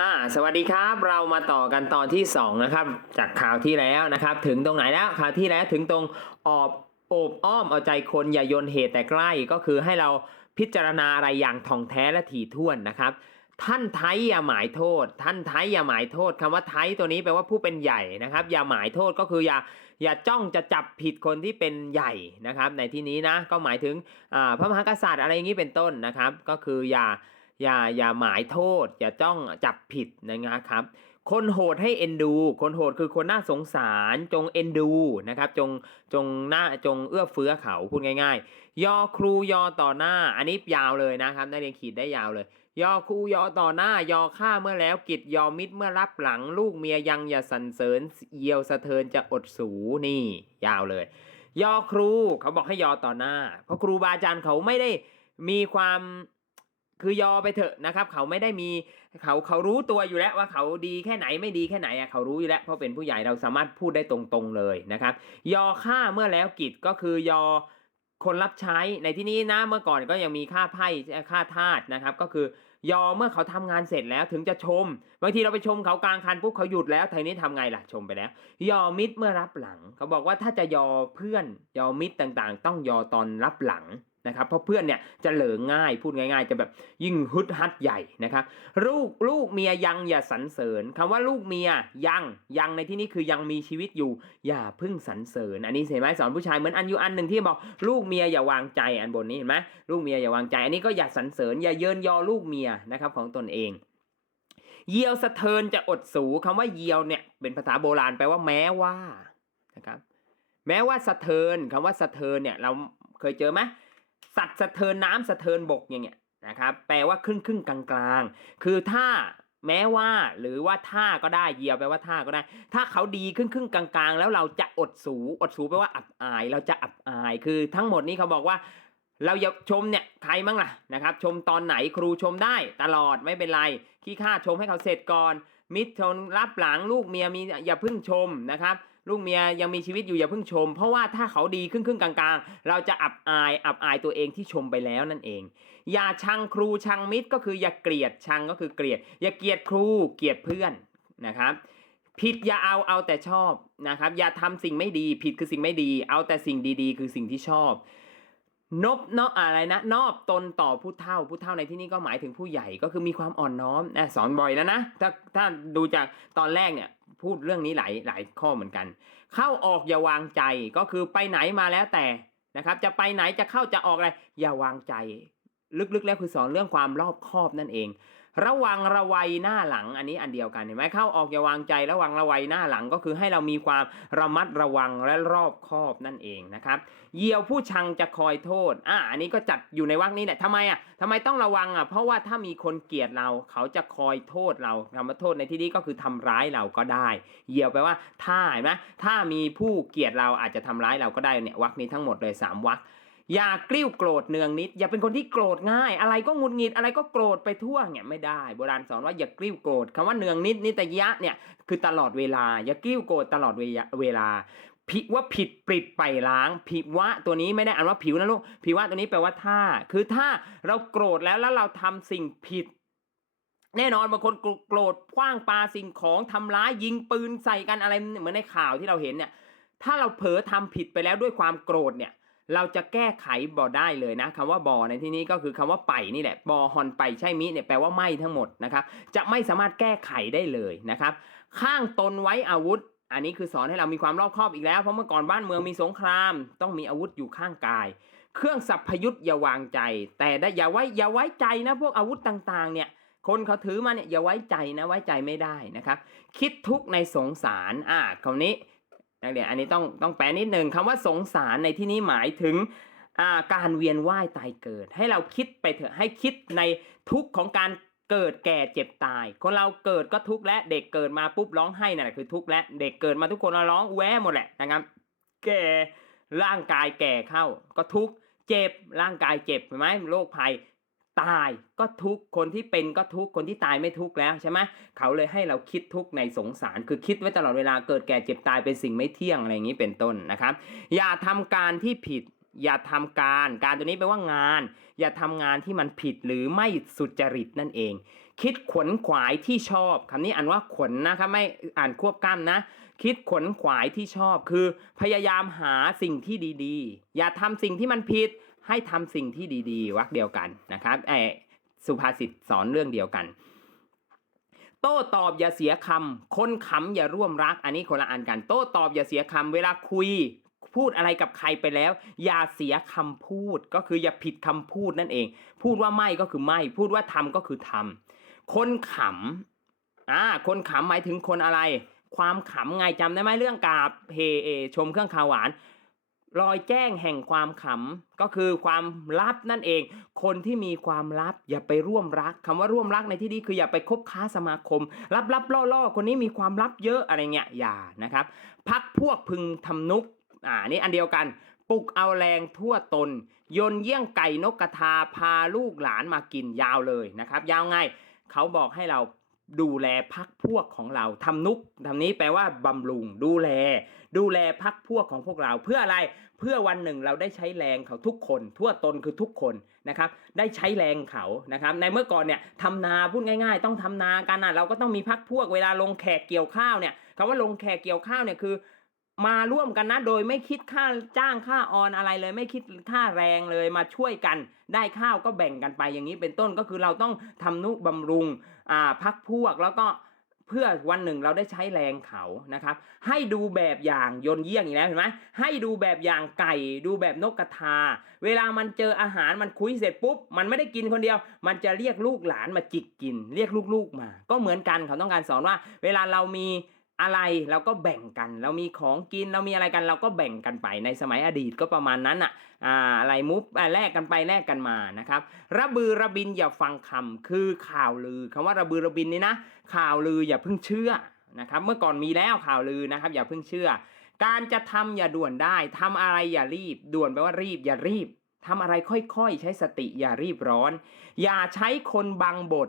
อ่าสวัสดีครับ เรามาต่อกันตอนที่สองนะครับ จากข่าวที่แล้วนะครับ ถึงตรงไหนแล้วข่าวที่แล้วถึงตรงออบโอบอ้อมเอาใจคนอย่าโยนเหตุแต่ใกล้ก็คือให้เราพิจารณาอะไรอย่างท่องแท้และถี่ถ้วนนะครับ ท่านไทยอย่าหมายโทษ ท่านไทยอย่าหมายโทษคำว่าไทยตัวนี้แปลว่าผู้เป็นใหญ่นะครับ อย่าหมายโทษก็คืออย่าอย่าจ้องจะจับผิดคนที่เป็นใหญ่นะครับ ในที่นี้นะก็หมายถึงพระมหากษัตริย์อะไรอย่างนี้เป็นต้นนะครับ ก็คืออย่า อย่าอย่าหมายโทษ อย่าจ้องจับผิดนะครับ คนโหดให้เอ็นดู คนโหดคือคนน่าสงสารจงเอ็นดูนะครับจงจงหน้าจงเอื้อเฟื้อเขาพูดง่าย ๆ ยอครูยอต่อหน้า อันนี้ยาวเลยนะครับนักเรียนขีดได้ยาวเลยยอครูยอต่อหน้ายอฆ่าเมื่อแล้วกิจยอมิตรเมื่อรับหลังลูกเมียยังอย่าสรรเสริญเยียวสะเทินจะอดสูนี่ ยาวเลย ยอครูเขาบอกให้ยอต่อหน้า เพราะครูบาอาจารย์เขาไม่ได้มีความ คือยอไปเถอะนะครับ เขาไม่ได้มีเขาเขารู้ตัวอยู่แล้วว่าเขาดีแค่ไหนไม่ดีแค่ไหนอะเขารู้อยู่แล้วเพราะเป็นผู้ใหญ่เราสามารถพูดได้ตรงๆเลยนะครับ ยอค่าเมื่อแล้วกิจก็คือยอคนรับใช้ในที่นี้นะเมื่อก่อนก็ยังมีค่าไพ่ค่าทาสนะครับ ก็คือยอเมื่อเขาทำงานเสร็จแล้วถึงจะชมบางทีเราไปชมเขากลางคันปุ๊บเขาหยุดแล้วทีนี้ทำไงล่ะชมไปแล้ว ยอมิตรเมื่อรับหลัง เขาบอกว่าถ้าจะยอเพื่อนยอมิตรต่างๆ ต้องยอตอนรับหลัง นะครับเพราะเพื่อนเนี่ยจะเหลิงง่ายพูดง่าย ๆ จะแบบยิ่งฮึดฮัดใหญ่นะครับลูกลูกเมียยังอย่าสรรเสริญคำว่าลูกเมียยังยังในที่นี้คือยังมีชีวิตอยู่ อย่าเพึ่งสรรเสริญ อันนี้เห็นไหมสอนผู้ชายเหมือนอันอยู่อันหนึ่งที่บอกลูกเมียอย่าวางใจอันบนนี้เห็นไหมลูกเมียอย่าวางใจ อันนี้ก็อย่าสรรเสริญอย่าเยินยอลูกเมียนะครับของตนเองเยียวสะเทินจะอดสูคำว่าเยียวเนี่ยเป็นภาษาโบราณแปลว่าแม้ว่านะครับแม้ว่าสะเทินคำว่าสะเทินเนี่ยเราเคยเจอไหม สัตว์สะเทินน้ำสะเทินบกอย่างเงี้ยนะครับแปลว่าครึ่งครึ่งกลางกลางคือถ้าแม้ว่าหรือว่าถ้าก็ได้เยียวแปลว่าถ้าก็ได้ ถ้าเขาดีครึ่งครึ่งกลางกลางแล้วเราจะอดสูอดสูแปลว่าอับอาย เราจะอับอายคือทั้งหมดนี้เขาบอกว่า เราอย่าชมเนี่ยใครมั่งล่ะนะครับ ชมตอนไหนครูชมได้ตลอดไม่เป็นไรขี้ข้าชมให้เขาเสร็จก่อน มิตรชนรับหลังลูกเมียมีอย่าเพิ่งชมนะครับ ลูกเมียยังมีชีวิตอยู่อย่าเพิ่งชม เพราะว่าถ้าเขาดีครึ่งครึ่งกลางๆ เราจะอับอายอับอายตัวเองที่ชมไปแล้วนั่นเอง อย่าชังครูชังมิตรก็คืออย่าเกลียดชังก็คือเกลียด อย่าเกลียดครูเกลียดเพื่อนนะครับผิดอย่าเอาเอาแต่ชอบนะครับอย่าทำสิ่งไม่ดี ผิดคือสิ่งไม่ดี เอาแต่สิ่งดีๆ คือสิ่งที่ชอบ นบเนาะอะไรนะ นอบตนต่อผู้เฒ่าผู้เฒ่าในที่นี้ก็หมายถึงผู้ใหญ่ก็คือมีความอ่อนน้อมนะสอนบ่อยแล้วนะถ้าถ้าดูจากตอนแรกเนี่ยพูดเรื่องนี้หลายหลายข้อเหมือนกัน เข้าออกอย่าวางใจก็คือไปไหนมาแล้วแต่นะครับ จะไปไหนจะเข้าจะออกอะไรอย่าวางใจ ลึกๆแล้วคือสอนเรื่องความรอบคอบนั่นเอง ระวังระวัยหน้าหลังอันนี้อันเดียวกันเห็นไหมเข้าออกอย่าวางใจระวังระวัยหน้าหลังก็คือให้เรามีความระมัดระวังและรอบคอบนั่นเองนะครับเยี่ยวผู้ชังจะคอยโทษอะอันนี้ก็จัดอยู่ในวรรคนี้แหละทำไมอะทำไมต้องระวังอะเพราะว่าถ้ามีคนเกลียดเราเขาจะคอยโทษเราคำว่าโทษในที่นี้ก็คือทำร้ายเราก็ได้ เยี่ยวแปลว่าถ้าเห็นไหมถ้ามีผู้เกลียดเราอาจจะทำร้ายเราก็ได้เนี่ยวรรคนี้ทั้งหมดเลยสามวรรค อย่ากลิ้วโกรธเนืองนิด อย่าเป็นคนที่โกรธง่าย อะไรก็หงุดหงิดอะไรก็โกรธไปทั่วเนี่ยไม่ได้โบราณสอนว่าอย่ากลิ้วโกรธคำว่าเนืองนิดนิตยะเนี่ยคือตลอดเวลา อย่ากลิ้วโกรธตลอดเวลาผิว่าผิดปริดไปล้างผิวะตัวนี้ไม่ได้อ่านว่าผิวนะลูกผิวะตัวนี้แปลว่าถ้าคือถ้าเราโกรธแล้วแล้วเราทำสิ่งผิด แน่นอนบางคนโกรธคว้างปาสิ่งของทำร้ายยิงปืนใส่กันอะไรเหมือนในข่าวที่เราเห็นเนี่ยถ้าเราเผลอทำผิดไปแล้วด้วยความโกรธเนี่ย เราจะแก้ไขบ่ได้เลยนะคำว่าบ่ในที่นี้ก็คือคำว่าไปนี่แหละบอฮอนไปใช่มิเนี่ยแปลว่าไม่ทั้งหมดนะครับ จะไม่สามารถแก้ไขได้เลยนะครับ ข้างตนไว้อาวุธ อันนี้คือสอนให้เรามีความรอบคอบอีกแล้ว เพราะเมื่อก่อนบ้านเมืองมีสงคราม ต้องมีอาวุธอยู่ข้างกาย เครื่องสัพพยุตอย่าวางใจ แต่ได้อย่าไว้อย่าไว้ใจนะพวกอาวุธต่างๆ เนี่ยคนเขาถือมาเนี่ยอย่าไว้ใจนะไว้ใจไม่ได้นะครับ คิดทุกข์ในสงสารอ่าคำนี้ นักเรียนอันนี้ต้องต้องแปลนิดหนึ่งคำว่าสงสารในที่นี้หมายถึงาการเวียนว่ายตายเกิด ให้เราคิดไปเถอะให้คิดในทุกข์ของการเกิดแก่เจ็บตาย คนเราเกิดก็ทุกข์และเด็กเกิดมาปุ๊บร้องไห้นั่นแหละคือทุกข์และเด็กเกิดมาทุกคนร้องแวะหมดแหละนะครับ แก่ร่างกายแก่เข้าก็ทุกข์เจ็บร่างกายเจ็บเห็นไหมโรคภัย ตายก็ทุกคนที่เป็นก็ทุกคนที่ตายไม่ทุกแล้วใช่ไหมเขาเลยให้เราคิดทุกในสงสาร คือคิดไว้ตลอดเวลาเกิดแก่เจ็บตายเป็นสิ่งไม่เที่ยงอะไรอย่างนี้เป็นต้นนะครับ อย่าทำการที่ผิด อย่าทำการการตัวนี้แปลว่างาน อย่าทำงานที่มันผิดหรือไม่สุจริตนั่นเอง คิดขวนขวายที่ชอบคำนี้อ่านว่าขวนนะครับไม่อ่านควบกล้ำนะ คิดขวนขวายที่ชอบคือ พยายามหาสิ่งที่ดีๆ อย่าทำสิ่งที่มันผิด ให้ทำสิ่งที่ดีๆวรรคเดียวกันนะครับไอสุภาษิตสอนเรื่องเดียวกัน โต้ตอบอย่าเสียคำคนขำอย่าร่วมรัก อันนี้คนละอันกัน โต้ตอบอย่าเสียคำเวลาคุยพูดอะไรกับใครไปแล้ว อย่าเสียคำพูดก็คืออย่าผิดคำพูดนั่นเอง พูดว่าไม่ก็คือไม่ พูดว่าทำก็คือทำคนขำอ่าคนขำหมายถึงคนอะไร ความขำไงจำได้ไหมเรื่องกาบเฮเอชมเครื่องคาวหวาน รอยแจ้งแห่งความขำก็คือความลับนั่นเอง คนที่มีความลับอย่าไปร่วมรักคำว่าร่วมรักในที่นี้คืออย่าไปคบค้าสมาคม ลับลับล่อล่อๆคนนี้มีความลับเยอะอะไรเงี้ยอย่านะครับ พักพวกพึงทำนุกอ่านี่อันเดียวกันปลุกเอาแรงทั่วตน ยนเยี่ยงไก่นกกระทาพาลูกหลานมากินยาวเลยนะครับ ยาวไงเขาบอกให้เรา ดูแลพักพวกของเราทำนุกทำนี้แปลว่าบำรุงดูแล ดูแลพักพวกของพวกเรา เพื่ออะไรเพื่อวันหนึ่งเราได้ใช้แรงเขาทุกคน ทั่วตนคือทุกคนนะครับได้ใช้แรงเขานะครับในเมื่อก่อนเนี่ยทำนาพูดง่าย ๆ ต้องทำนากันนะเราก็ต้องมีพักพวกเวลาลงแขกเกี่ยวข้าวเนี่ยคำว่าลงแขกเกี่ยวข้าวเนี่ยคือมาร่วมกันนะโดยไม่คิดค่าจ้างค่าออนอะไรเลย ไม่คิดค่าแรงเลยมาช่วยกัน ได้ข้าวก็แบ่งกันไปอย่างนี้เป็นต้นก็คือเราต้องทำนุบำรุง อ่าพักพวกแล้วก็เพื่อวันหนึ่งเราได้ใช้แรงเขานะครับ ให้ดูแบบอย่างยนเยี่ยงอีกแล้วเห็นไหมให้ดูแบบอย่างไก่ดูแบบนกกระทา เวลามันเจออาหารมันคุยเสร็จปุ๊บ มันไม่ได้กินคนเดียว มันจะเรียกลูกหลานมาจิกกิน เรียกลูกๆมา ก็เหมือนกันเขาต้องการสอนว่า เวลาเรามี อะไรเราก็แบ่งกัน เรามีของกินเรามีอะไรกันเราก็แบ่งกันไปในสมัยอดีตก็ประมาณนั้นอะอะไรมุฟอ่าแลกกันไปแลกกันมานะครับระบือระบินอย่าฟังคำคือข่าวลือคำว่าระบือระบินนี่นะข่าวลืออย่าเพิ่งเชื่อนะครับเมื่อก่อนมีแล้วข่าวลือนะครับ อย่าเพิ่งเชื่อ การจะทำอย่าด่วนได้ทำอะไรอย่ารีบ ด่วนแปลว่ารีบ อย่ารีบทำอะไรค่อยๆ ใช้สติอย่ารีบร้อน อย่าใช้คนบังบท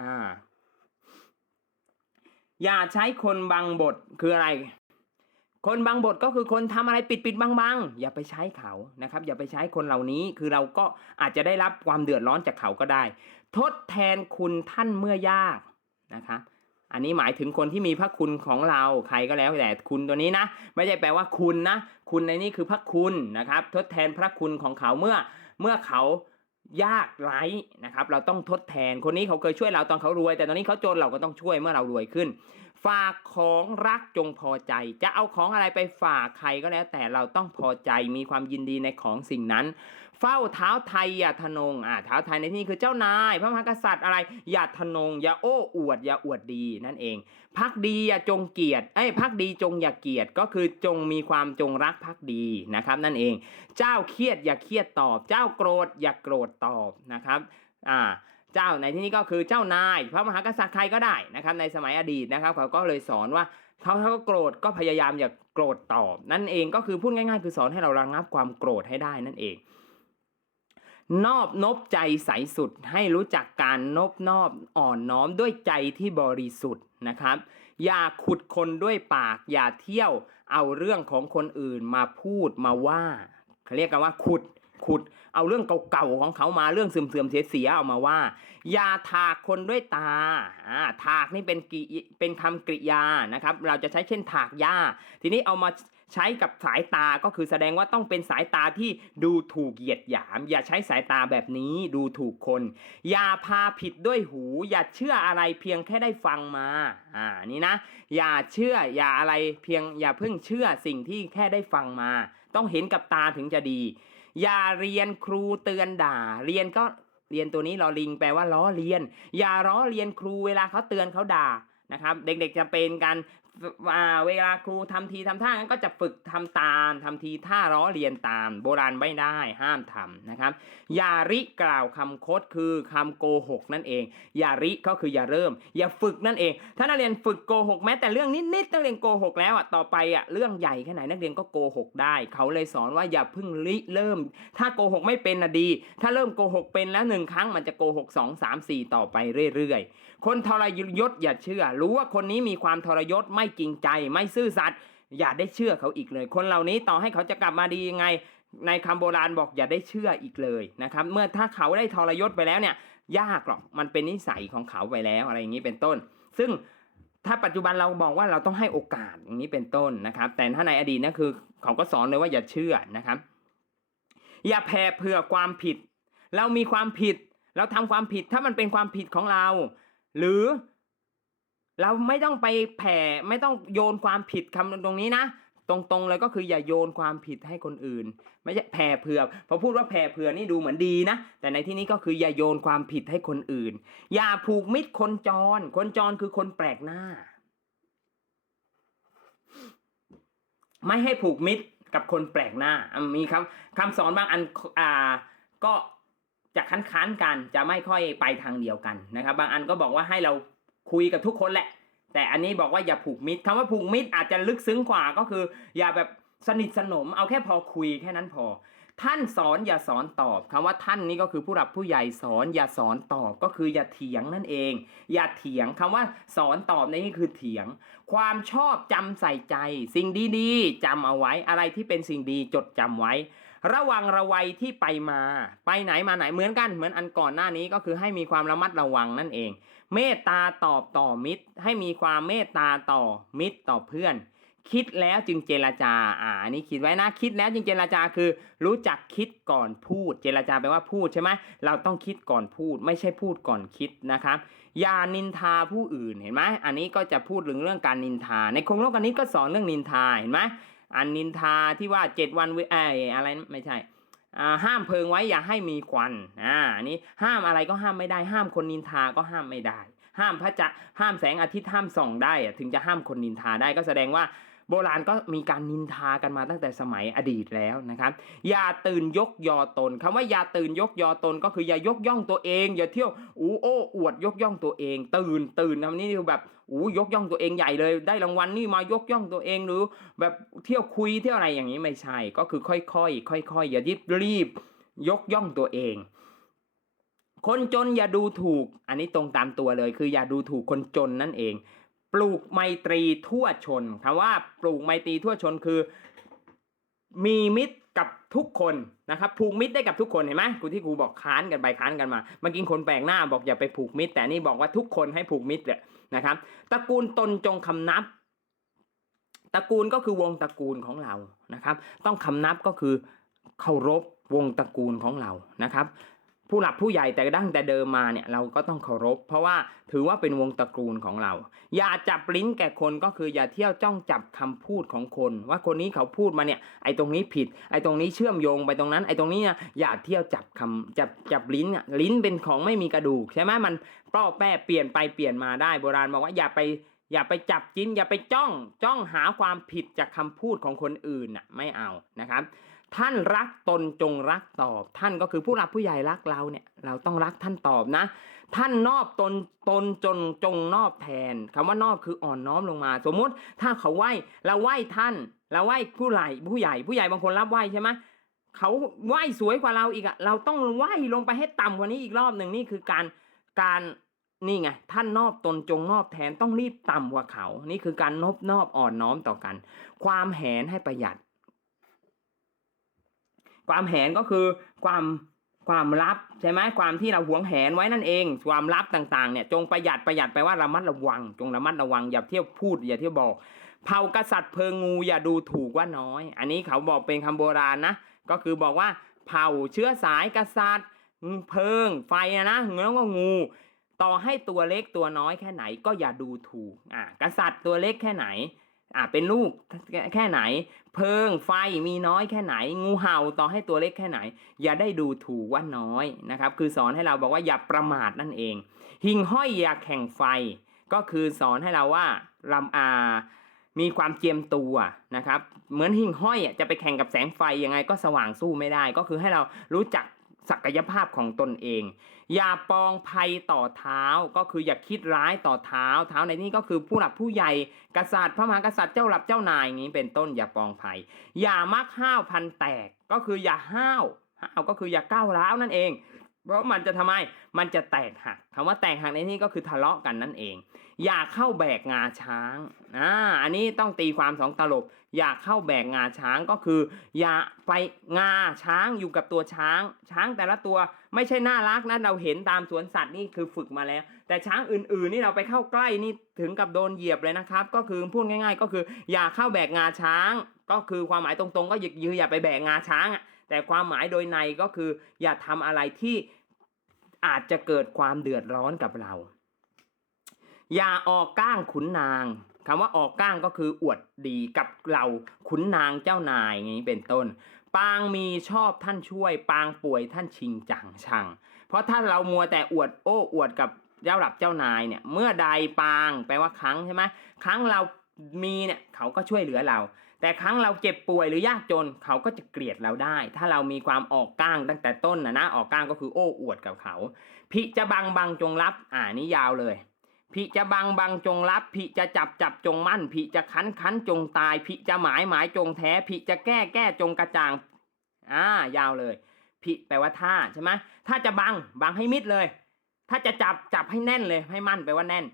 อ่า อย่าใช้คนบังบทคืออะไร คนบางบทก็คือคนทำอะไรปิดปิดบังบังอย่าไปใช้เขานะครับ อย่าไปใช้คนเหล่านี้คือเราก็อาจจะได้รับความเดือดร้อนจากเขาก็ได้ ทดแทนคุณท่านเมื่อยากนะครับอันนี้หมายถึงคนที่มีพระคุณของเราใครก็แล้วแต่คุณตัวนี้นะ ไม่ใช่แปลว่าคุณนะ คุณในนี้คือพระคุณนะครับ ทดแทนพระคุณของเขาเมื่อเมื่อเขา ยากไร้นะครับเราต้องทดแทนคนนี้เขาเคยช่วยเราตอนเขารวย แต่ตอนนี้เขาจนเราก็ต้องช่วยเมื่อเรารวยขึ้น ฝากของรักจงพอใจ จะเอาของอะไรไปฝากใครก็แล้ว แต่เราต้องพอใจมีความยินดีในของสิ่งนั้น เฝ้าเท้าไทยอย่าทะนงอ่าเท้าไทยในที่นี้คือเจ้านาย พระมหากษัตริย์อะไรอย่าทะนง อย่าโอ้อวด อย่าอวดดีนั่นเองพักดีอย่าจงเกียรติเอ้ยพักดีจงอย่าเกียรติก็คือจงมีความจงรักพักดีนะครับ นั่นเอง เจ้าเครียดอย่าเครียดตอบ เจ้าโกรธอย่าโกรธตอบนะครับอ่าเจ้าในที่นี้ก็คือเจ้านาย พระมหากษัตริย์ใครก็ได้นะครับในสมัยอดีตนะครับเขาก็เลยสอนว่าเขาเขาโกรธก็พยายามอย่าโกรธตอบ นั่นเองก็คือพูดง่ายๆ คือสอนให้เราระงับความโกรธให้ได้นั่นเอง นอบนบใจใสสุดให้รู้จักการนบนอบอ่อนน้อมด้วยใจที่บริสุทธิ์นะครับ อย่าขุดคนด้วยปาก อย่าเที่ยวเอาเรื่องของคนอื่นมาพูดมาว่าเขาเรียกกันว่าขุดขุดเอาเรื่องเก่าๆของเขามาเรื่องเสื่อมๆเสียๆเอามาว่า อย่าถากคนด้วยตาอ่าถากนี่เป็นกิเป็นคำกริยานะครับ เราจะใช้เช่นถากหญ้า ทีนี้เอามา ใช้กับสายตาก็คือแสดงว่าต้องเป็นสายตาที่ดูถูกเหยียดหยาม อย่าใช้สายตาแบบนี้ดูถูกคน อย่าพาผิดด้วยหู อย่าเชื่ออะไรเพียงแค่ได้ฟังมาอ่านี่นะ อย่าเชื่ออย่าอะไรเพียงอย่าเพิ่งเชื่อสิ่งที่แค่ได้ฟังมา ต้องเห็นกับตาถึงจะดี อย่าเรียนครูเตือนด่า เรียนก็เรียนตัวนี้ลอลิงแปลว่าล้อเลียน อย่าล้อเลียนครูเวลาเขาเตือนเขาด่านะครับเด็กๆจะเป็นการ เวลาครูทำทีทำท่างั้นก็จะฝึกทำตามทำทีท่าล้อเลียนตาม โบราณไม่ได้ห้ามทำนะครับอย่าริกล่าวคำคดคือคำโกหกนั่นเองอย่าริก็คืออย่าเริ่ม อย่าฝึกนั่นเอง ถ้านักเรียนฝึกโกหกแม้แต่เรื่องนิดๆนักเรียนโกหกแล้วอะต่อไปอะเรื่องใหญ่แค่ไหนนักเรียนก็โกหกได้ เขาเลยสอนว่าอย่าเพิ่งริเริ่ม ถ้าโกหกไม่เป็นนะดี ถ้าเริ่มโกหกเป็นแล้วหนึ่งครั้งมันจะโกหกสองสามสี่ต่อไปเรื่อยๆ คนทรยศอย่าเชื่อ รู้ว่าคนนี้มีความทรยศไม่ไม่จริงใจไม่ซื่อสัตย์อย่าได้เชื่อเขาอีกเลย คนเหล่านี้ต่อให้เขาจะกลับมาดียังไง ในคำโบราณบอกอย่าได้เชื่ออีกเลยนะครับเมื่อถ้าเขาได้ทรยศไปแล้วเนี่ยยากหรอกมันเป็นนิสัยของเขาไปแล้วอะไรอย่างนี้เป็นต้น ซึ่งถ้าปัจจุบันเราบอกว่าเราต้องให้โอกาสอย่างนี้เป็นต้นนะครับ แต่ถ้าในอดีตนั่นคือ เขาก็สอนเลยว่าอย่าเชื่อนะครับ อย่าแผ่เผื่อความผิด เรามีความผิด เราทำความผิดถ้ามันเป็นความผิดของเรา หรือ เราไม่ต้องไปแผ่ไม่ต้องโยนความผิดคำตรงนี้นะ ตรงๆเลยก็คืออย่าโยนความผิดให้คนอื่น ไม่ใช่แผ่เผื่อพอพูดว่าแผ่เผื่อนี่ดูเหมือนดีนะ แต่ในที่นี้ก็คืออย่าโยนความผิดให้คนอื่น อย่าผูกมิตรคนจร คนจรคือคนแปลกหน้า ไม่ให้ผูกมิตรกับคนแปลกหน้า มีคำคำสอนบางอันอ่าก็จะค้านๆกันจะไม่ค่อยไปทางเดียวกันนะครับ บางอันก็บอกว่าให้เรา คุยกับทุกคนแหละ แต่อันนี้บอกว่าอย่าผูกมิตรคำว่าผูกมิตรอาจจะลึกซึ้งกว่าก็คือ อย่าแบบสนิทสนม เอาแค่พอคุยแค่นั้นพอ ท่านสอนอย่าสอนตอบคำว่าท่านนี่ก็คือผู้หลักผู้ใหญ่สอนอย่าสอนตอบก็คืออย่าเถียงนั่นเอง อย่าเถียงคำว่าสอนตอบในนี่คือเถียง ความชอบจำใส่ใจ สิ่งดีๆจำเอาไว้อะไรที่เป็นสิ่งดีจดจำไว้ ระวังระวัยที่ไปมา ไปไหนมาไหนเหมือนกัน เหมือนอันก่อนหน้านี้ก็คือให้มีความระมัดระวังนั่นเอง เมตตาตอบต่อมิตร ให้มีความเมตตาต่อมิตรต่อเพื่อน คิดแล้วจึงเจรจา อ่านนี้คิดไว้นะคิดแล้วจึงเจรจาคือ รู้จักคิดก่อนพูด เจรจาแปลว่าพูดใช่ไหมเราต้องคิดก่อนพูด ไม่ใช่พูดก่อนคิดนะครับอย่านินทาผู้อื่นเห็นไหมอันนี้ก็จะพูดถึงเรื่องการนินทา ในโครงโลกอันนี้ก็สอนเรื่องนินทาเห็นไหม อันนินทาที่ว่าเจ็ดวันเวไอออะไรไม่ใช่ห้ามเพลิงไว้อย่าให้มีควันอ่านี้ห้ามอะไรก็ห้ามไม่ได้ ห้ามคนนินทาก็ห้ามไม่ได้ ห้ามพระจะห้ามแสงอาทิตย์ห้ามส่องได้ถึงจะห้ามคนนินทาได้ก็แสดงว่า โบราณก็มีการนินทากันมาตั้งแต่สมัยอดีตแล้วนะครับ อย่าตื่นยกยอตนคำว่าอย่าตื่นยกยอตนก็คืออย่ายกย่องตัวเอง อย่าเที่ยวอู้โอ้อวดยกย่องตัวเอง ตื่นตื่นคำนี้คือแบบอู้ยกย่องตัวเองใหญ่เลย ได้รางวัลนี่มายกย่องตัวเองหรือ แบบเที่ยวคุยเที่ยวอะไรอย่างนี้ไม่ใช่ ก็คือค่อยๆค่อยๆอย่ารีบรีบยกย่องตัวเองคนจนอย่าดูถูก อันนี้ตรงตามตัวเลย คืออย่าดูถูกคนจนนั่นเอง ปลูกไมตรีทั่วชนคำว่าปลูกไมตรีทั่วชนคือ มีมิตรกับทุกคนนะครับผูกมิตรได้กับทุกคนเห็นไหมกูที่กูบอกค้านกันไปค้านกันมาเมื่อกี้คนแปลกหน้าบอกอย่าไปผูกมิตร แต่นี่บอกว่าทุกคนให้ผูกมิตรเลยนะครับตระกูลตนจงคำนับตระกูลก็คือวงตระกูลของเรานะครับ ต้องคำนับก็คือเคารพวงตระกูลของเรานะครับ ผู้หลักผู้ใหญ่แต่ดั้งแต่เดิมมาเนี่ยเราก็ต้องเคารพ เพราะว่าถือว่าเป็นวงตระกูลของเรา อย่าจับลิ้นแก่คนก็คืออย่าเที่ยวจ้องจับคำพูดของคน ว่าคนนี้เขาพูดมาเนี่ยไอ้ตรงนี้ผิดไอ้ตรงนี้เชื่อมโยงไปตรงนั้นไอ้ตรงนี้เนี่ยอย่าเที่ยวจับคำจับจับลิ้นอะลิ้นเป็นของไม่มีกระดูกใช่ไหมมันเป้อแป้เปลี่ยนไปเปลี่ยนมาได้โบราณบอกว่าอย่าไปอย่าไปจับจิ้นอย่าไปจ้องจ้องหาความผิดจากคำพูดของคนอื่นน่ะไม่เอานะครับ ท่านรักตนจงรักตอบ ท่านก็คือผู้หลักผู้ใหญ่รักเราเนี่ย เราต้องรักท่านตอบนะ ท่านนอบตนตนจนจงนอบแทนคำว่านอบคืออ่อนน้อมลงมา สมมุติถ้าเขาไหว้เราไหว้ท่านเราไหว้ผู้ใหญ่ผู้ใหญ่ผู้ใหญ่บางคนรับไหว้ใช่ไหมเขาไหว้สวยกว่าเราอีกอะเราต้องไหว้ลงไปให้ต่ำกว่านี้อีกรอบหนึ่งนี่คือการการนี่ไงท่านนอบตนจงนอบแทนต้องรีบต่ำกว่าเขา นี่คือการนบนอบอ่อนน้อมต่อกัน ความแหนให้ประหยัด ความแหนก็คือความความลับใช่ไหมความที่เราหวงแหนไว้นั่นเอง ความลับต่างๆเนี่ยจงประหยัดประหยัดไปว่าระมัดระวัง จงระมัดระวังอย่าเที่ยวพูดอย่าเที่ยวบอก เผากษัตริย์เพิงงูอย่าดูถูกว่าน้อย อันนี้เขาบอกเป็นคำโบราณนะก็คือบอกว่าเผ่าเชื้อสายกษัตริย์เพิงไฟอะนะแล้วก็งู ต่อให้ตัวเล็กตัวน้อยแค่ไหนก็อย่าดูถูกอะกษัตริย์ตัวเล็กแค่ไหน อะเป็นลูกแค่ไหน เพิงไฟมีน้อยแค่ไหน งูเห่าต่อให้ตัวเล็กแค่ไหน อย่าได้ดูถูกว่าน้อยนะครับ คือสอนให้เราบอกว่าอย่าประมาทนั่นเอง หิ่งห้อยอย่าแข่งไฟ ก็คือสอนให้เราว่ารำอามีความเจียมตัวนะครับ เหมือนหิ่งห้อยจะไปแข่งกับแสงไฟยังไงก็สว่างสู้ไม่ได้ ก็คือให้เรารู้จัก ศักยภาพของตนเอง อย่าปองภัยต่อเท้าก็คืออย่าคิดร้ายต่อเท้า เท้าในนี้ก็คือผู้หลักผู้ใหญ่กษัตริย์พระมหากษัตริย์เจ้าหลับเจ้านายอย่างนี้เป็นต้นอย่าปองภัย อย่ามักห้าวพันแตกก็คืออย่าห้าวห้าวก็คืออย่าก้าวร้าวนั่นเอง เพราะมันจะทำไม มันจะแตกหักคำว่าแตกหักในที่นี้ก็คือทะเลาะกันนั่นเอง อย่าเข้าแบกงาช้างอ่าอันนี้ต้องตีความสองตลบ อย่าเข้าแบกงาช้างก็คือ อย่าไปงาช้างอยู่กับตัวช้าง ช้างแต่ละตัวไม่ใช่น่ารักนะเราเห็นตามสวนสัตว์นี่คือฝึกมาแล้ว แต่ช้างอื่นๆนี่เราไปเข้าใกล้นี่ถึงกับโดนเหยียบเลยนะครับ ก็คือพูดง่ายๆ ก็คือ อย่าเข้าแบกงาช้าง ก็คือความหมายตรงๆ ก็อย่าอย่าไปแบกงาช้างแต่ความหมายโดยในก็คือ อย่าทำอะไรที่ อาจจะเกิดความเดือดร้อนกับเรา อย่าออกก้างขุนนางคำว่าออกก้างก็คืออวดดีกับเราขุนนางเจ้านายอย่างนี้เป็นต้น ปางมีชอบท่านช่วย ปางป่วยท่านชิงจังชัง เพราะถ้าเรามัวแต่อวดโอ้อวดกับเจ้าหลับเจ้านายเนี่ยเมื่อใดปางแปลว่าครั้งใช่ไหมครั้งเรามีเนี่ยเขาก็ช่วยเหลือเรา แต่ครั้งเราเจ็บป่วยหรือยากจนเขาก็จะเกลียดเราได้ ถ้าเรามีความออกก้างตั้งแต่ต้นนะนะออกก้างก็คือโอ้อวดกับเขาพิจะบังบังจงรับอ่านี่ยาวเลยพิจะบังบังจงรับพิจะจับจับจงมั่นพิจะคันคันจงตายพิจะหมายหมายจงแท้พิจะแก้แก้จงกระจ่างอ่ายาวเลยพิแปลว่าท่าใช่ไหมถ้าจะบังบังให้มิดเลย ถ้าจะจับจับให้แน่นเลยให้มั่นแปลว่าแน่น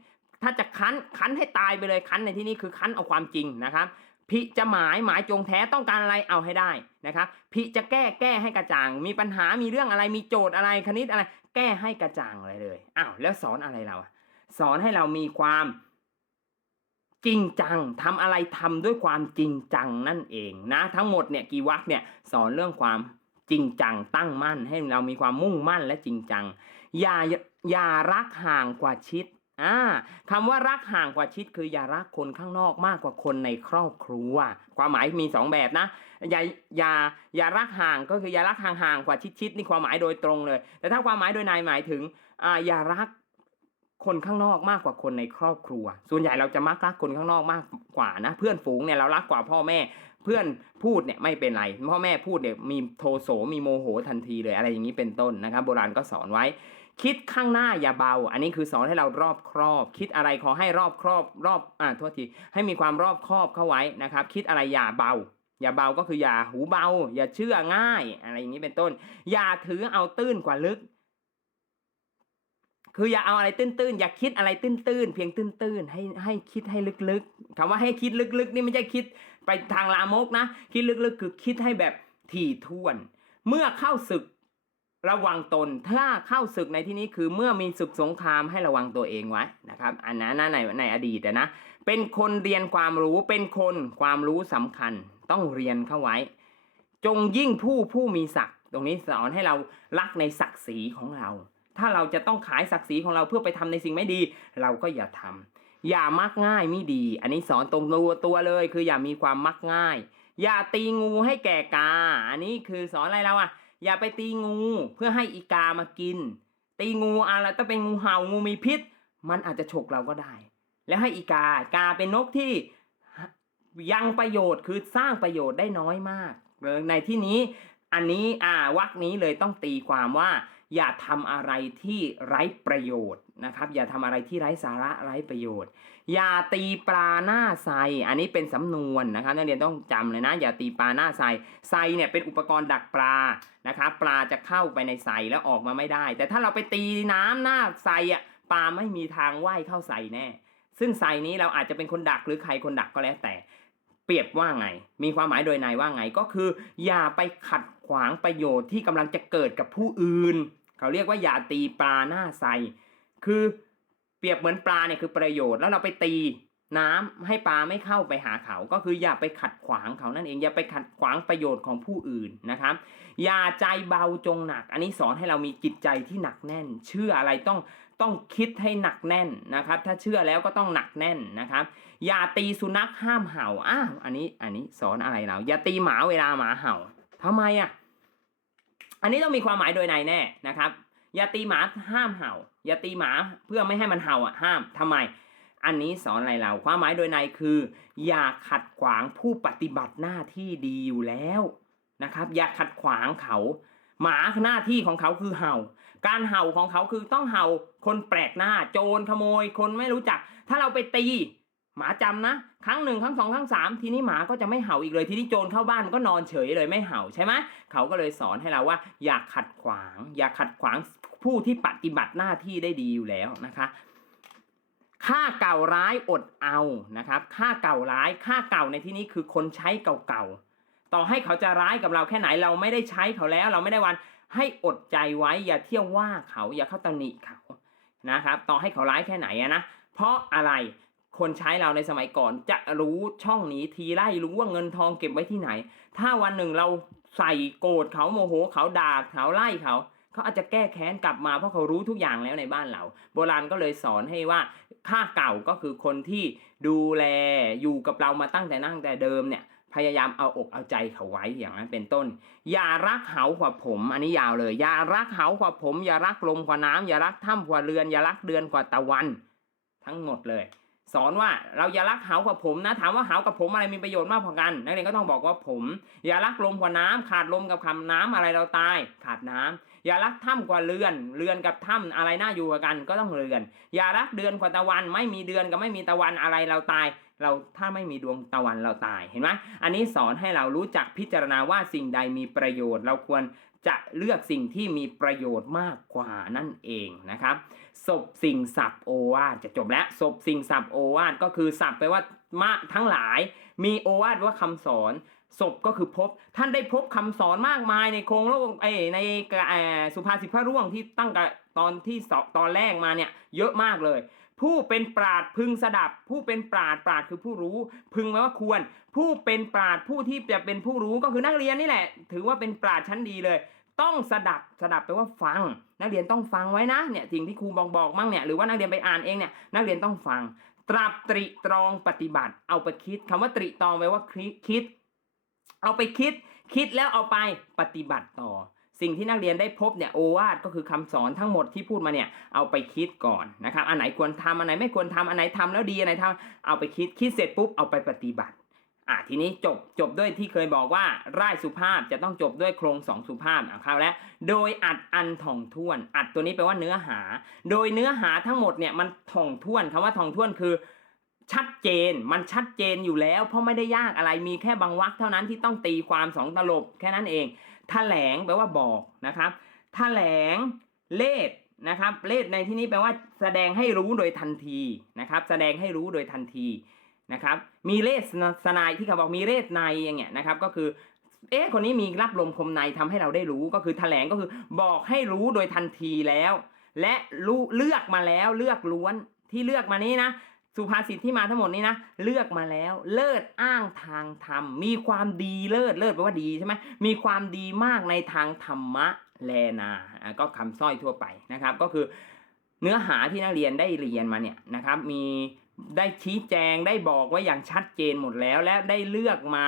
ถ้าจะคันคันให้ตายไปเลยคันในที่นี้คือคันเอาความจริงนะครับ พิจะหมายหมายจงแท้ต้องการอะไรเอาให้ได้นะครับพิจะแก้แก้ให้กระจ่าง มีปัญหามีเรื่องอะไรมีโจทย์อะไรคณิตอะไร แก้ให้กระจ่างอะไรเลยอ้าวแล้วสอนอะไรเราอะสอนให้เรามีความจริงจังทำอะไรทำด้วยความจริงจังนั่นเองนะทั้งหมดเนี่ยกีวักเนี่ยสอนเรื่องความจริงจังตั้งมั่น ให้เรามีความมุ่งมั่นและจริงจัง อย่าอย่ารักห่างกว่าชิด อ่าคำว่ารักห่างกว่าชิดคืออย่ารักคนข้างนอกมากกว่าคนในครอบครัว ความหมายมีสองแบบนะ อย่าอย่าอย่ารักห่างก็คืออย่ารักห่างห่างๆกว่าชิดชิดๆนี่ความหมายโดยตรงเลย แต่ถ้าความหมายโดยในหมายถึงอ่าอย่ารักคนข้างนอกมากกว่าคนในครอบครัว ส่วนใหญ่เราจะมักรักคนข้างนอกมากกว่านะ เพื่อนฝูงเนี่ยเรารักกว่าพ่อแม่ เพื่อนพูดเนี่ยไม่เป็นไร พ่อแม่พูดเนี่ยมีโทโสมีโมโหทันทีเลยอะไรอย่างนี้เป็นต้นนะครับ โบราณก็สอนไว้ คิดข้างหน้าอย่าเบา อันนี้คือสอนให้เรารอบครอบ คิดอะไรขอให้รอบครอบรอบอ่าโทษทีให้มีความรอบครอบเข้าไว้นะครับ คิดอะไรอย่าเบา อย่าเบาก็คืออย่าหูเบา อย่าเชื่อง่าย อะไรอย่างนี้เป็นต้น อย่าถือเอาตื้นกว่าลึก คืออย่าเอาอะไรตื้นๆ อย่าคิดอะไรตื้นๆ เพียงตื้นๆ ให้ให้คิดให้ลึกๆคำว่าให้คิดลึกๆ นี่ไม่ใช่คิดไปทางลามกนะ คิดลึกๆ คือคิดให้แบบถี่ถ้วน เมื่อเข้าศึก ระวังตนถ้าเข้าศึกในที่นี้คือเมื่อมีศึกสงครามให้ระวังตัวเองไว้นะครับอันนั้นในในอดีตนะเป็นคนเรียนความรู้เป็นคนความรู้สำคัญ ต้องเรียนเข้าไว้ จงยิ่งผู้ผู้มีศักดิ์ตรงนี้สอนให้เรารักในศักดิ์ศรีของเรา ถ้าเราจะต้องขายศักดิ์ศรีของเราเพื่อไปทำในสิ่งไม่ดี เราก็อย่าทำอย่ามักง่ายไม่ดี อันนี้สอนตรงตัวตัวเลย คืออย่ามีความมักง่าย อย่าตีงูให้แก่กา อันนี้คือสอนอะไรเราอะ อย่าไปตีงูเพื่อให้อีกามากิน ตีงูอะไรต้องเป็นงูเห่างูมีพิษ มันอาจจะฉกเราก็ได้ แล้วให้อีกา กาเป็นนกที่ยังประโยชน์คือสร้างประโยชน์ได้น้อยมาก ในที่นี้อันนี้อ่าวักนี้เลยต้องตีความว่า อย่าทำอะไรที่ไร้ประโยชน์นะครับ อย่าทำอะไรที่ไร้สาระไร้ประโยชน์ อย่าตีปลาหน้าไซอันนี้เป็นสำนวนนะครับนักเรียนต้องจำเลยนะ อย่าตีปลาหน้าไซไซเนี่ยเป็นอุปกรณ์ดักปลานะครับปลาจะเข้าไปในไซแล้วออกมาไม่ได้ แต่ถ้าเราไปตีน้ำหน้าไซอะปลาไม่มีทางว่ายเข้าไซแน่ ซึ่งไซนี้เราอาจจะเป็นคนดักหรือใครคนดักก็แล้วแต่เปรียบว่าไง มีความหมายโดยในว่าไงก็คือ อย่าไปขัดขวางประโยชน์ที่กำลังจะเกิดกับผู้อื่น เขาเรียกว่าอย่าตีปลาหน้าไซคือเปรียบเหมือนปลาเนี่ยคือประโยชน์แล้วเราไปตีน้ำให้ปลาไม่เข้าไปหาเขา ก็คืออย่าไปขัดขวางเขานั่นเองอย่าไปขัดขวางประโยชน์ของผู้อื่นนะครับ อย่าใจเบาจงหนัก อันนี้สอนให้เรามีจิตใจที่หนักแน่น เชื่ออะไรต้องต้องคิดให้หนักแน่นนะครับ ถ้าเชื่อแล้วก็ต้องหนักแน่นนะครับ อย่าตีสุนัขห้ามเห่าอ้าวอันนี้อันนี้สอนอะไรเรา อย่าตีหมาเวลาหมาเห่าทำไมอะ อันนี้ต้องมีความหมายโดยในแน่นะครับ อย่าตีหมาห้ามเห่า อย่าตีหมาเพื่อไม่ให้มันเห่าอะห้ามทำไม อันนี้สอนอะไรเรา ความหมายโดยในคือ อย่าขัดขวางผู้ปฏิบัติหน้าที่ดีอยู่แล้วนะครับ อย่าขัดขวางเขา หมาหน้าที่ของเขาคือเห่า การเห่าของเขาคือต้องเห่าคนแปลกหน้า โจรขโมย คนไม่รู้จัก ถ้าเราไปตี หมาจำนะ ครั้งหนึ่งครั้งสองครั้งสามทีนี้หมาก็จะไม่เห่าอีกเลย ทีนี้โจรเข้าบ้านมันก็นอนเฉยเลยไม่เห่าใช่ไหมเขาก็เลยสอนให้เราว่า อย่าขัดขวาง อย่าขัดขวางผู้ที่ปฏิบัติหน้าที่ได้ดีอยู่แล้วนะคะค่าเก่าร้ายอดเอานะครับค่าเก่าร้ายค่าเก่าในที่นี้คือคนใช้เก่าๆต่อให้เขาจะร้ายกับเราแค่ไหนเราไม่ได้ใช้เขาแล้ว เราไม่ได้วันให้อดใจไว้อย่าเที่ยวว่าเขาอย่าเข้าตำหนิเขานะครับต่อให้เขาร้ายแค่ไหนนะเพราะอะไร คนใช้เราในสมัยก่อนจะรู้ช่องนี้ทีไล่รู้ว่าเงินทองเก็บไว้ที่ไหน ถ้าวันหนึ่งเราใส่โกรธเขาโมโหเขาด่าเขาไล่เขาเขาอาจจะแก้แค้นกลับมาเพราะเขารู้ทุกอย่างแล้วในบ้านเรา โบราณก็เลยสอนให้ว่าค่าเก่าก็คือคนที่ดูแลอยู่กับเรามาตั้งแต่นั่งแต่เดิมเนี่ยพยายามเอาอกเอาใจเขาไว้อย่างนั้นเป็นต้น อย่ารักเขากว่าผม อันนี้ยาวเลย อย่ารักเขากว่าผม อย่ารักลมกว่าน้ำอย่ารักถ้ำกว่าเรือน อย่ารักเดือนกว่าตะวัน ทั้งหมดเลย สอนว่าเราอย่ารักเหากับผมนะ ถามว่าเหากับผมอะไรมีประโยชน์มากกว่ากันนักเรียนก็ต้องบอกว่าผม อย่ารักลมกว่าน้ำขาดลมกับคำน้ำอะไรเราตาย ขาดน้ำอย่ารักถ้ำกว่าเรือน เรือนกับถ้ำอะไรน่าอยู่กว่ากันก็ต้องเรือน อย่ารักเดือนกว่าตะวัน ไม่มีเดือนกับไม่มีตะวันอะไรเราตาย เราถ้าไม่มีดวงตะวันเราตายเห็นไหมอันนี้สอนให้เรารู้จักพิจารณาว่าสิ่งใดมีประโยชน์ เราควรจะเลือกสิ่งที่มีประโยชน์มากกว่านั่นเองนะครับ ศพสิ่งศัพท์โอวาทจะจบแล้วศพสิ่งศัพท์โอวาทก็คือศัพท์แปว่ามาทั้งหลาย มีโอวาทว่าคำสอนศพก็คือพบท่านได้พบคำสอนมากมายในโครงโลกเอในสุภาษิตพระร่วงที่ตั้งแต่ตอนที่สองตอนแรกมาเนี่ยเยอะมากเลย ผู้เป็นปราดพึงสดับ ผู้เป็นปราดปราดคือผู้รู้ พึงแปลว่าควร ผู้เป็นปราดผู้ที่จะเป็นผู้รู้ก็คือนักเรียนนี่แหละ ถือว่าเป็นปราดชั้นดีเลย ต้องสดับสดับแปลว่าฟัง นักเรียนต้องฟังไว้นะเนี่ยสิ่งที่ครูบอกบอกมั่งเนี่ยหรือว่านักเรียนไปอ่านเองเนี่ยนักเรียนต้องฟัง ตรับตริตรองปฏิบัติ เอาไปคิดคำว่าตริตรองแปลว่าคิด เอาไปคิด คิดแล้วเอาไปปฏิบัติต่อ สิ่งที่นักเรียนได้พบเนี่ยโอวาทก็คือคำสอนทั้งหมดที่พูดมาเนี่ยเอาไปคิดก่อนนะครับอันไหนควรทำอันไหนไม่ควรทำอันไหนทำแล้วดีอันไหนทำเอาไปคิดคิดเสร็จปุ๊บเอาไปปฏิบัติ อะทีนี้จบจบด้วยที่เคยบอกว่าร่ายสุภาพจะต้องจบด้วยโครงสองสุภาพเอะคราแล้ว โดยอัดอันท่องท่วน อัดตัวนี้แปลว่าเนื้อหา โดยเนื้อหาทั้งหมดเนี่ยมันท่องท่วนคำว่าท่องท่วนคือชัดเจนมันชัดเจนอยู่แล้ว เพราะไม่ได้ยากอะไรมีแค่บางวรรคเท่านั้นที่ต้องตีความสองตลบแค่นั้นเองแถลงแปลว่าบอกนะครับแถลงเลดนะครับเลดในที่นี้แปลว่าแสดงให้รู้โดยทันทีนะครับ แสดงให้รู้โดยทันที นะครับมีเลสสนายที่เขาบอกมีเลสในอย่างเงี้ยนะครับก็คือเอ๊ะคนนี้มีรับลมคมในทำให้เราได้รู้ก็คือแถลงก็คือบอกให้รู้โดยทันทีแล้ว และรู้เลือกมาแล้วเลือกล้วนที่เลือกมานี้นะสุภาษิตที่มาทั้งหมดนี้นะเลือกมาแล้วเลิศอ้างทางธรรม มีความดีเลิศเลิศแปลว่าดีใช่ไหมมีความดีมากในทางธรรมะแลนาอะก็คำสร้อยทั่วไปนะครับ ก็คือเนื้อหาที่นักเรียนได้เรียนมาเนี่ยนะครับ มี ได้ชี้แจงได้บอกไว้อย่างชัดเจนหมดแล้ว และได้เลือกมา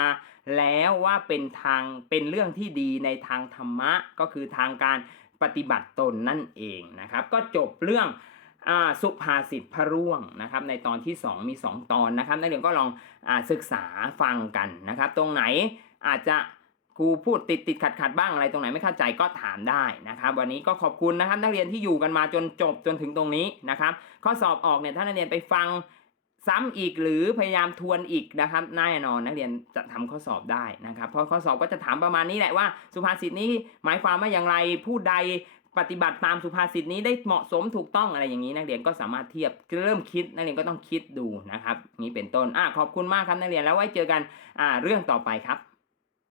แล้วว่าเป็นทางเป็นเรื่องที่ดีในทางธรรมะ ก็คือทางการปฏิบัติตนนั่นเองนะครับ ก็จบเรื่องอสุภาษิตพระร่วงนะครับในตอนที่ 2 มี 2 ตอนนะครับนักเรียนก็ลองอศึกษาฟังกันนะครับ ตรงไหนอาจจะครูพูดติดติดขัดขัดบ้างอะไรตรงไหนไม่เข้าใจก็ถามได้นะครับ วันนี้ก็ขอบคุณนะครับนักเรียนที่อยู่กันมาจนจบจนถึงตรงนี้นะครับ ข้อสอบออกเนี่ยถ้านักเรียนไปฟัง ซ้ำอีกหรือพยายามทวนอีกนะครับแน่นอนนักเรียนจะทำข้อสอบได้นะครับ เพราะข้อสอบก็จะถามประมาณนี้แหละว่า สุภาษิตนี้หมายความว่าอย่างไรผู้ใดปฏิบัติตามสุภาษิตนี้ได้เหมาะสมถูกต้องอะไรอย่างนี้ นักเรียนก็สามารถเทียบเริ่มคิดนักเรียนก็ต้องคิดดูนะครับ นี้เป็นต้นอะขอบคุณมากครับนักเรียนแล้วไว้เจอกันอ่าเรื่องต่อไปครับ